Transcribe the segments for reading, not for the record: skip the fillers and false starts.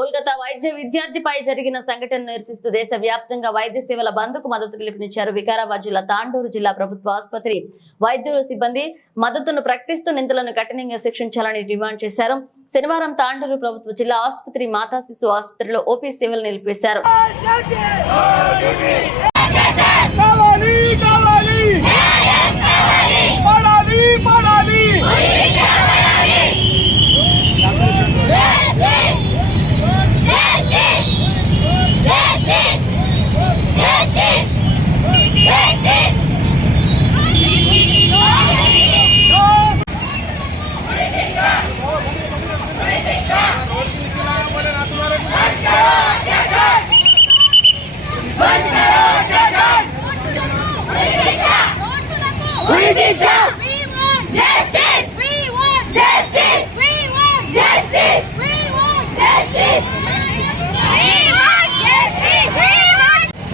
కోల్కతా వైద్య విద్యార్థిపై జరిగిన సంఘటనను నిరసిస్తూ దేశవ్యాప్తంగా వైద్య సేవల బంద్కు మద్దతు పిలుపునిచ్చారు. వికారాబాద్ జిల్లా తాండూరు జిల్లా ప్రభుత్వ ఆసుపత్రి వైద్యులు సిబ్బంది మద్దతును ప్రకటిస్తూ నిందితులను కఠినంగా శిక్షించాలని డిమాండ్ చేశారు. శనివారం తాండూరు ప్రభుత్వ జిల్లా ఆసుపత్రి మాతా శిశు ఆసుపత్రిలో ఓపీ సేవలు నిలిపివేశారు.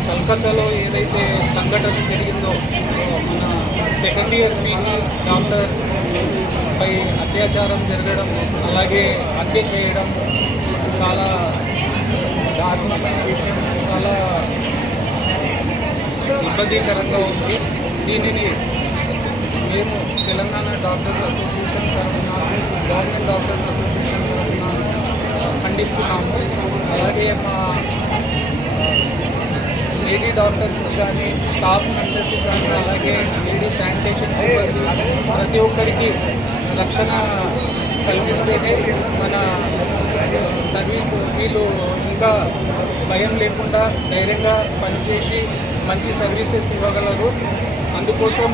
కలకత్తాలో ఏదైతే సంఘటన జరిగిందో మన సెకండ్ ఇయర్ పీజీ డాక్టర్ పై అత్యాచారం జరగడం, అలాగే హత్య చేయడం చాలా దారుణమైన విషయం, చాలా ఇబ్బందికరంగా ఉంది. దీనిని మేము తెలంగాణ డాక్టర్స్ అసోసియేషన్ తరఫున, గవర్నమెంట్ డాక్టర్స్ అసోసియేషన్ తరఫున ఖండిస్తున్నాము. అలాగే మా లేడీ డాక్టర్స్ కానీ, స్టాఫ్ నర్సెస్ కానీ, అలాగే లేడీ శానిటేషన్ సిబ్బంది ప్రతి ఒక్కరికి రక్షణ కల్పిస్తేనే మన సర్వీస్ వీళ్ళు ఇంకా భయం లేకుండా ధైర్యంగా పనిచేసి మంచి సర్వీసెస్ ఇవ్వగలరు. అందుకోసం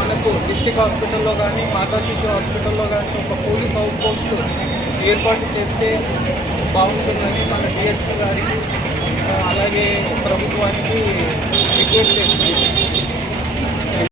మనకు డిస్ట్రిక్ట్ హాస్పిటల్లో కానీ, మాతా శిశు హాస్పిటల్లో కానీ ఒక పోలీస్ అవుట్ పోస్ట్ ఏర్పాటు చేస్తే బాగుంటుందని మన డిఎస్పీ గారికి అలాగే ప్రభుత్వానికి రిక్వెస్ట్ చేస్తుంది.